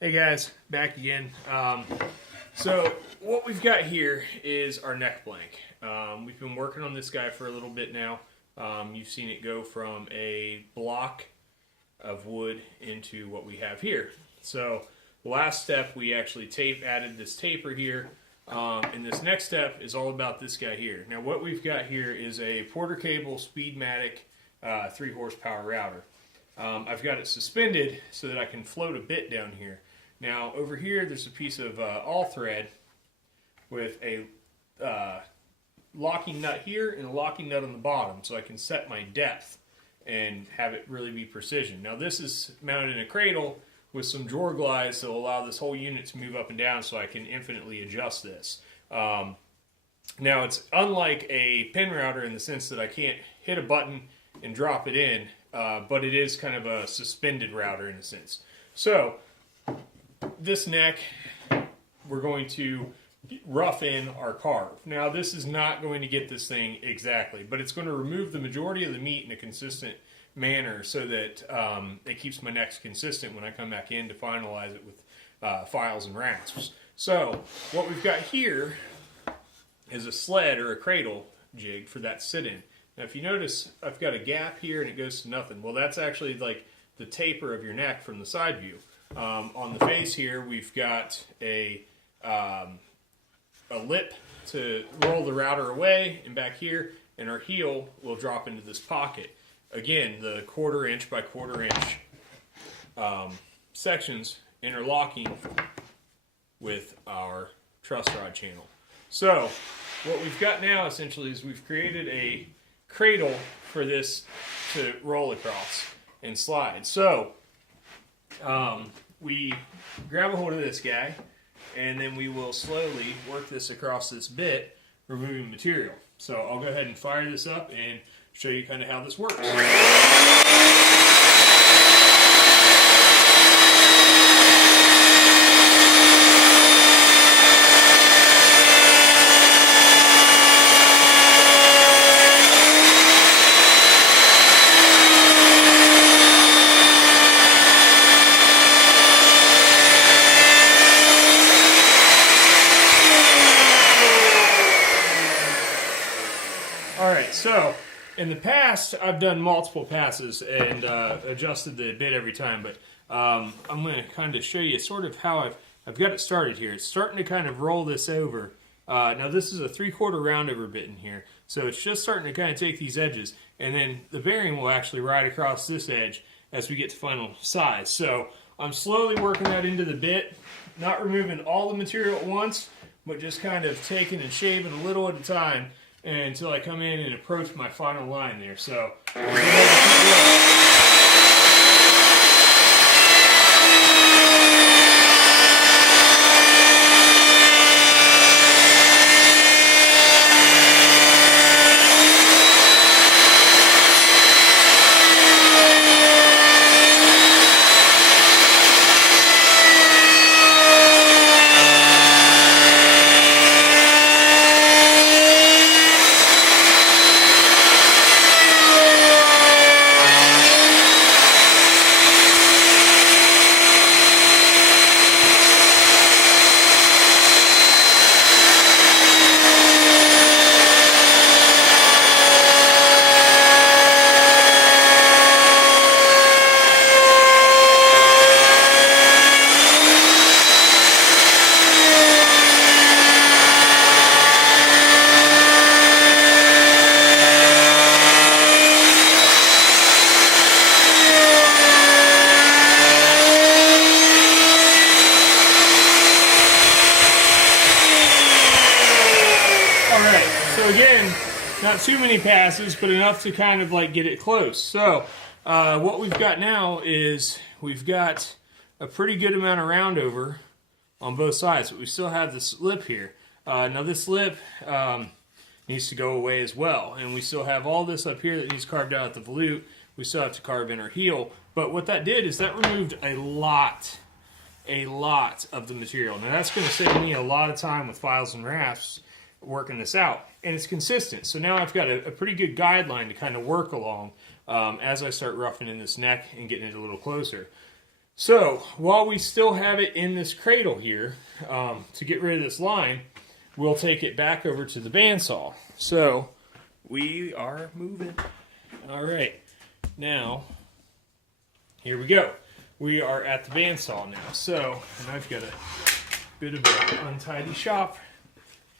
Hey guys, back again. So what we've got here is our neck blank. We've been working on this guy for a little bit now. You've seen it go from a block of wood into what we have here. So the last step, we actually added this taper here. And this next step is all about this guy here. Now what we've got here is a Porter Cable Speedmatic 3 horsepower router. I've got it suspended so that I can float a bit down here. Now over here there's a piece of all thread with a locking nut here and a locking nut on the bottom, so I can set my depth and have it really be precision. Now this is mounted in a cradle with some drawer glides that will allow this whole unit to move up and down, so I can infinitely adjust this. Now it's unlike a pin router in the sense that I can't hit a button and drop it in, but it is kind of a suspended router in a sense. So this neck, we're going to rough in our carve. Now this is not going to get this thing exactly, but it's going to remove the majority of the meat in a consistent manner so that it keeps my necks consistent when I come back in to finalize it with files and rasps. So what we've got here is a sled or a cradle jig for that sit-in. Now if you notice, I've got a gap here and it goes to nothing. Well, that's actually like the taper of your neck from the side view. On the face here, we've got a lip to roll the router away, and back here, and our heel will drop into this pocket. Again, the 1/4 inch by 1/4 inch sections interlocking with our truss rod channel. So what we've got now essentially is we've created a cradle for this to roll across and slide. So we grab a hold of this guy, and then we will slowly work this across this bit, removing material. So I'll go ahead and fire this up and show you kind of how this works. Alright, so in the past I've done multiple passes and adjusted the bit every time, but I'm going to kind of show you sort of how I've got it started here. It's starting to kind of roll this over. Now this is a 3/4 roundover bit in here, so it's just starting to kind of take these edges, and then the bearing will actually ride across this edge as we get to final size. So I'm slowly working that into the bit, not removing all the material at once, but just kind of taking and shaving a little at a time until I come in and approach my final line there. So again, not too many passes, but enough to kind of like get it close. So what we've got now is we've got a pretty good amount of roundover on both sides, but we still have this lip here. Now this lip needs to go away as well, and we still have all this up here that needs carved out at the volute. We still have to carve in our heel, but what that did is that removed a lot of the material. Now that's going to save me a lot of time with files and rasps working this out, and it's consistent. So now I've got a pretty good guideline to kind of work along as I start roughing in this neck and getting it a little closer. So while we still have it in this cradle here, to get rid of this line, we'll take it back over to the bandsaw. So we are moving. All right, now here we go. We are at the bandsaw now. So, and I've got a bit of an untidy shop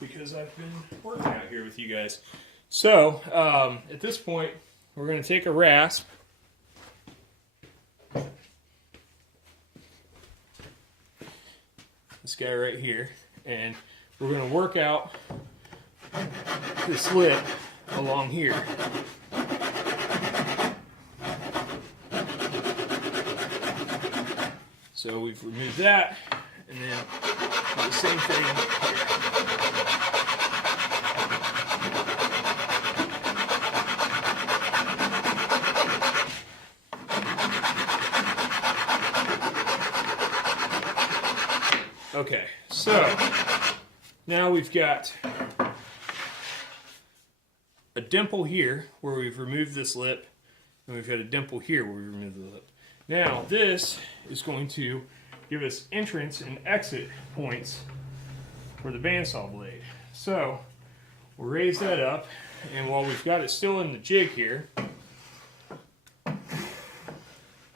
because I've been working out here with you guys. So at this point, we're going to take a rasp. This guy right here, and we're going to work out this lip along here. So we've removed that, and then do the same thing here. Okay, so now we've got a dimple here where we've removed this lip, and we've got a dimple here where we removed the lip. Now this is going to give us entrance and exit points for the bandsaw blade. So we'll raise that up, and while we've got it still in the jig here,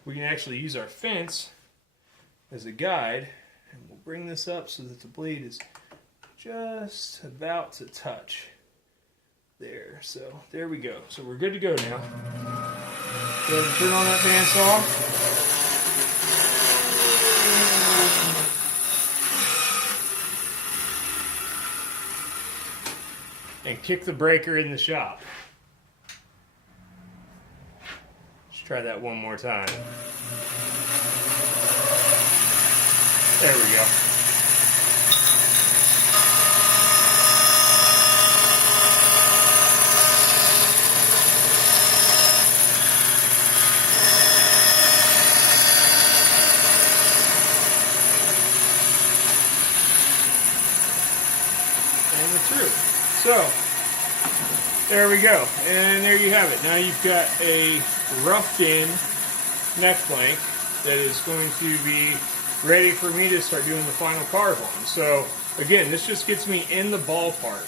we can actually use our fence as a guide. And we'll bring this up so that the blade is just about to touch there. So there we go. So we're good to go now. Go ahead and turn on that bandsaw. And kick the breaker in the shop. Let's try that one more time. There we go. And we're through. So, there we go. And there you have it. Now you've got a roughed-in neck plank that is going to be ready for me to start doing the final carve on. So again, this just gets me in the ballpark.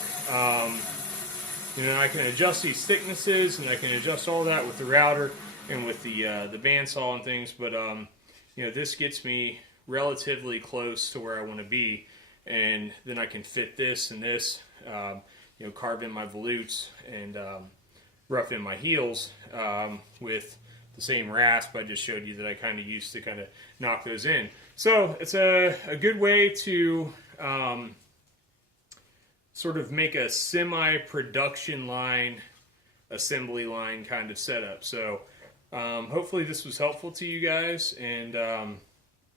You know, I can adjust these thicknesses and I can adjust all that with the router and with the bandsaw and things, but you know, this gets me relatively close to where I want to be, and then I can fit this and this, you know, carve in my volutes and rough in my heels with the same rasp I just showed you that I kind of used to kind of knock those in. So it's a good way to sort of make a semi-production line, assembly line kind of setup. So hopefully this was helpful to you guys, and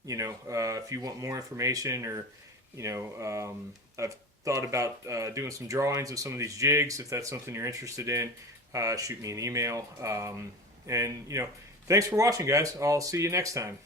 you know, if you want more information, or you know, I've thought about doing some drawings of some of these jigs. If that's something you're interested in, shoot me an email. And you know, thanks for watching, guys. I'll see you next time.